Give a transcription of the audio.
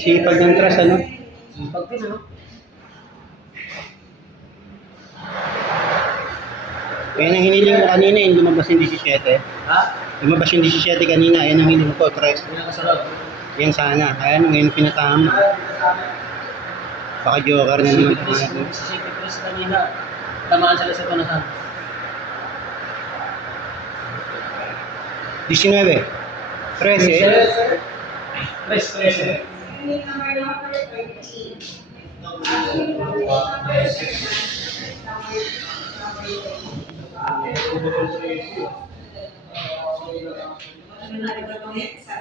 Sipag ng trust, ano? Sipag din, ano? Yan ang hiniling mo kanina, yung lumabas yung 17. Ha? Lumabas yung 17 kanina, yan ang hiniling ko, trust. Pinakasalog. Yan sana. Ayan, ngayon pinatama. Baka joker na naman. Si City Press kanina. Tamaan sila sa tunasan. 19. 13. Press. Ano na ito sa